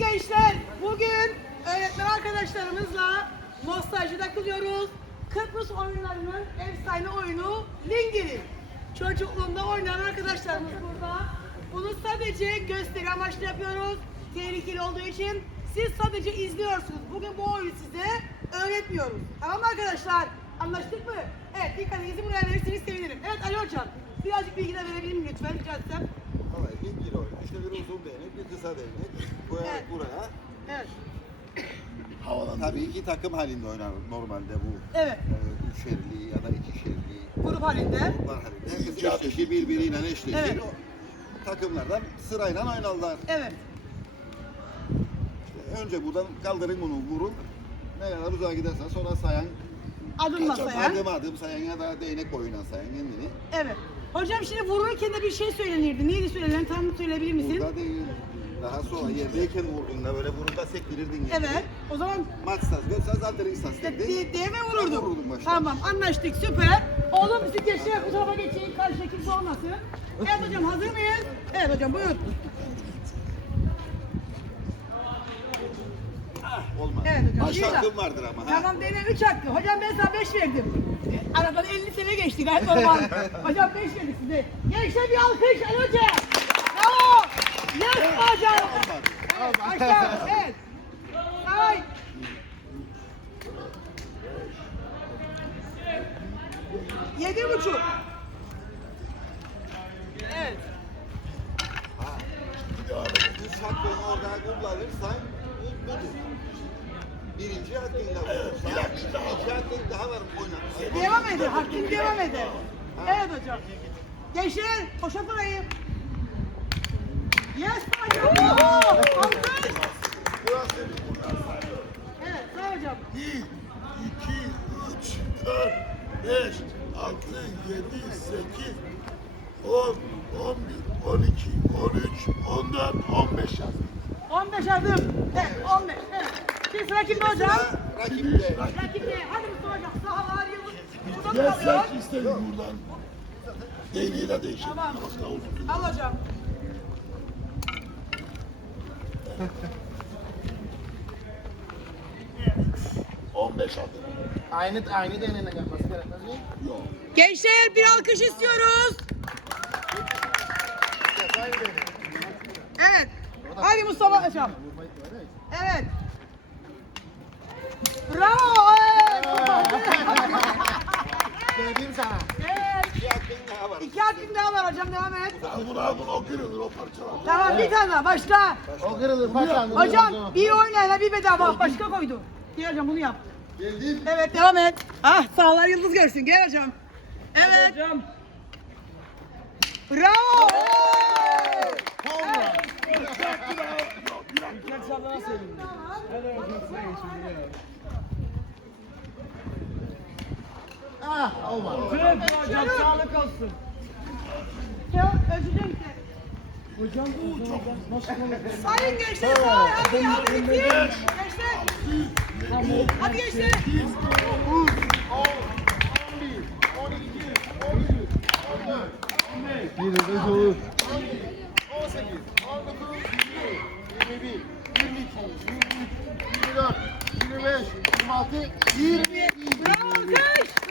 Evet gençler, bugün öğretmen arkadaşlarımızla nostaljide kılıyoruz. Kıbrıs oyunlarının efsane oyunu Lingiri. Çocukluğunda oynayan arkadaşlarımız burada. Bunu sadece gösteri amaçlı yapıyoruz. Tehlikeli olduğu için siz sadece izliyorsunuz. Bugün bu oyunu size öğretmiyoruz. Tamam mı arkadaşlar? Anlaştık mı? Evet, dikkatinizi buraya verirseniz sevinirim. Evet Ali Hocam, birazcık bilgi de verebilir miyim lütfen? Rica etsem. Vallahi bir bir oyun. İşte bir uzun değnek, bir kısa değnek. Buraya, Evet. buraya. Evet. Havadan. Tabii iki takım halinde oynar normalde bu. Evet. Ee, üçerli ya da ikişerli. Grup halinde. Gruplar halinde. Herkes eşleşir, birbiriyle eşleşir. Evet. O takımlardan sırayla oynarlar. Evet. İşte önce buradan kaldırın bunu, vurun. Ne kadar uzağa gidersen sonra sayan, Adım masaya. adım adım sayan ya da değnek boyuna sayan kendini. Evet. Hocam şimdi vururken de bir şey söylenirdi. Neydi söylenen? Tam söyleyebilir misin? Burada değil. Daha sonra yerdeyken vurduğunda böyle vurunda sektirirdin. kendini. Evet. O zaman Maç saz, saz aldırın saz işte dedi. diye, diye mi vururduk? Vururdum başta. Tamam anlaştık süper. Oğlum bizi geçecek bu tarafa geçeyim karşıda kimse olmasın. Evet hocam hazır mıyız? Evet hocam buyur. Olmaz. Evet hocam. Baş bir hakkım vardır ama. ha. Tamam dene 3 hakkı. Hocam ben sana 5 verdim. Aradan 50 sene geçti gayet normal. hocam 5 verdik size. Gençler bir alkış Ali Hoca. Bravo. Yes hocam. Evet, aşağı. Evet. Say. Yedi buçuk. Evet. Hakkını orada kullanırsan bu budur. Birinci hakkında vurursan, iki daha var oynanır. Devam edin. Hakkın devam edin. Evet hocam. Gençler koşa parayı. Yes hocam. Bravo. Alkış. Burası Evet sağ hocam. 1, 2, 3, 4, 5, 6, 7, 8, 10, 11, 12, 13, 14, 15 yazdım. 15 adım. Evet 15. Evet. Şimdi sıra kimde hocam? Rakipte. Rakipte. Hadi Mustafa hocam. Sahalar yıldız. Burada mı Gel kalıyor? istedim buradan. Değneğiyle değişelim. Tamam. Al hocam. Evet. 15 adım. Aynı aynı denene yapması gerekmez mi? Yok. Gençler bir alkış istiyoruz. Evet. Hadi Mustafa hocam. Evet. Bravo. Dedim sana. Evet. İki hakkın daha var. İki hakkım daha var hocam devam et. Al bunu al bunu o kırılır o parçalar. Tamam bir tane daha başla. O kırılır paçan. Hocam bir oynayana bir bedava başka koydu. Gel hocam bunu yap. Geldim. Evet devam et. Ah sağlar yıldız görsün gel hocam. Evet. Hocam. Bravo. Ah olmadı. Hocam sağlık olsun. Ya özür Hocam Sayın gençler say hadi hadi bitti. Gençler. Hadi gençler. 25, 26, 27. Bravo. Bravo.